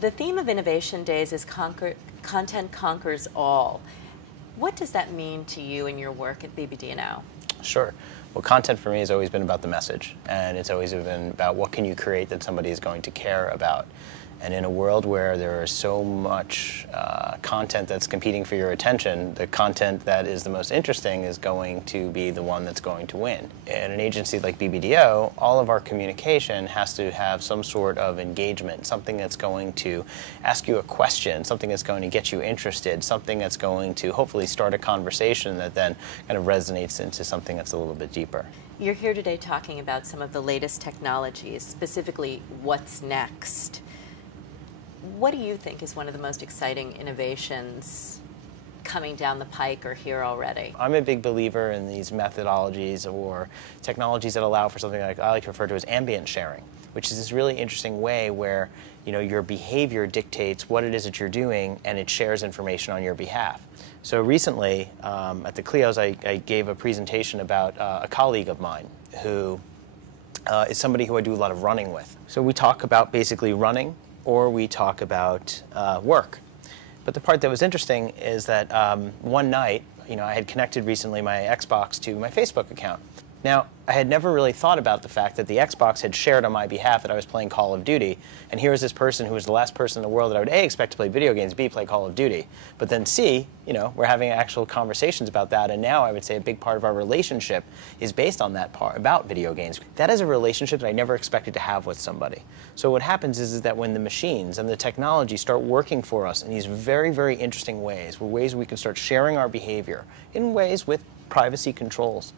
The theme of Innovation Days is content conquers all. What does that mean to you in your work at BBDO? Sure. Well, content for me has always been about the message, and it's always been about what can you create that somebody is going to care about. And in a world where there is so much content that's competing for your attention, the content that is the most interesting is going to be the one that's going to win. In an agency like BBDO, all of our communication has to have some sort of engagement, something that's going to ask you a question, something that's going to get you interested, something that's going to hopefully start a conversation that then kind of resonates into something that's a little bit deeper. You're here today talking about some of the latest technologies, specifically what's next. What do you think is one of the most exciting innovations coming down the pike or here already? I'm a big believer in these methodologies or technologies that allow for something like I like to refer to as ambient sharing, which is this really interesting way where your behavior dictates what it is that you're doing and it shares information on your behalf. So recently at the Clio's I gave a presentation about a colleague of mine who is somebody who I do a lot of running with. So we talk about basically running, or we talk about work. But the part that was interesting is that one night, I had connected recently my Xbox to my Facebook account. Now, I had never really thought about the fact that the Xbox had shared on my behalf that I was playing Call of Duty, and here was this person who was the last person in the world that I would A, expect to play video games, B, play Call of Duty. But then C, we're having actual conversations about that, and now I would say a big part of our relationship is based on that part, about video games. That is a relationship that I never expected to have with somebody. So what happens is that when the machines and the technology start working for us in these very, very interesting ways we can start sharing our behavior in ways with privacy controls,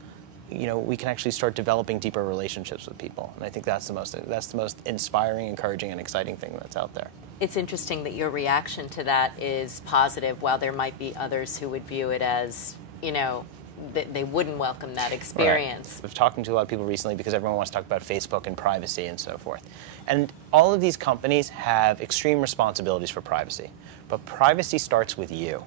we can actually start developing deeper relationships with people. And I think that's the most inspiring, encouraging, and exciting thing that's out there. It's interesting that your reaction to that is positive, while there might be others who would view it as, they wouldn't welcome that experience. Right. I've talking to a lot of people recently because everyone wants to talk about Facebook and privacy and so forth. And all of these companies have extreme responsibilities for privacy. But privacy starts with you.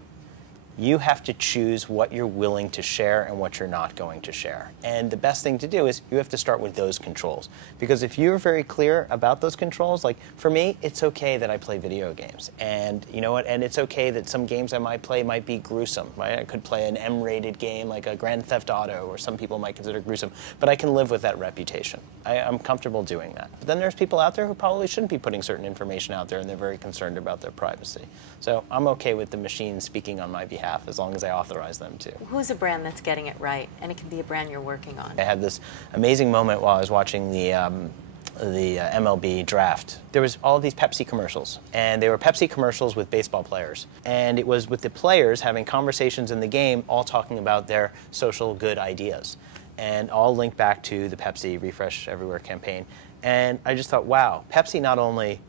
You have to choose what you're willing to share and what you're not going to share. And the best thing to do is you have to start with those controls. Because if you're very clear about those controls, like for me, it's okay that I play video games. And you know what? And it's okay that some games I might play might be gruesome, right? I could play an M-rated game like a Grand Theft Auto, or some people might consider gruesome, but I can live with that reputation. I'm comfortable doing that. But then there's people out there who probably shouldn't be putting certain information out there, and they're very concerned about their privacy. So I'm okay with the machine speaking on my behalf, as long as I authorize them to. Who's a brand that's getting it right? And it can be a brand you're working on. I had this amazing moment while I was watching the MLB draft. There was all of these Pepsi commercials, and they were Pepsi commercials with baseball players. And it was with the players having conversations in the game, all talking about their social good ideas, and all linked back to the Pepsi Refresh Everywhere campaign. And I just thought, wow, Pepsi not only,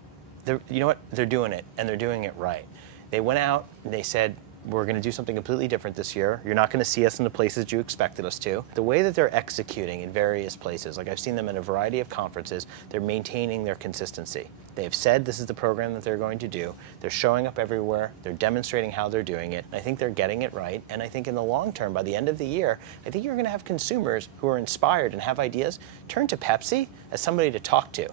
you know what, they're doing it, and they're doing it right. They went out and they said, we're going to do something completely different this year. You're not going to see us in the places you expected us to. The way that they're executing in various places, like I've seen them in a variety of conferences, they're maintaining their consistency. They've said this is the program that they're going to do. They're showing up everywhere. They're demonstrating how they're doing it. I think they're getting it right. And I think in the long term, by the end of the year, I think you're going to have consumers who are inspired and have ideas turn to Pepsi as somebody to talk to.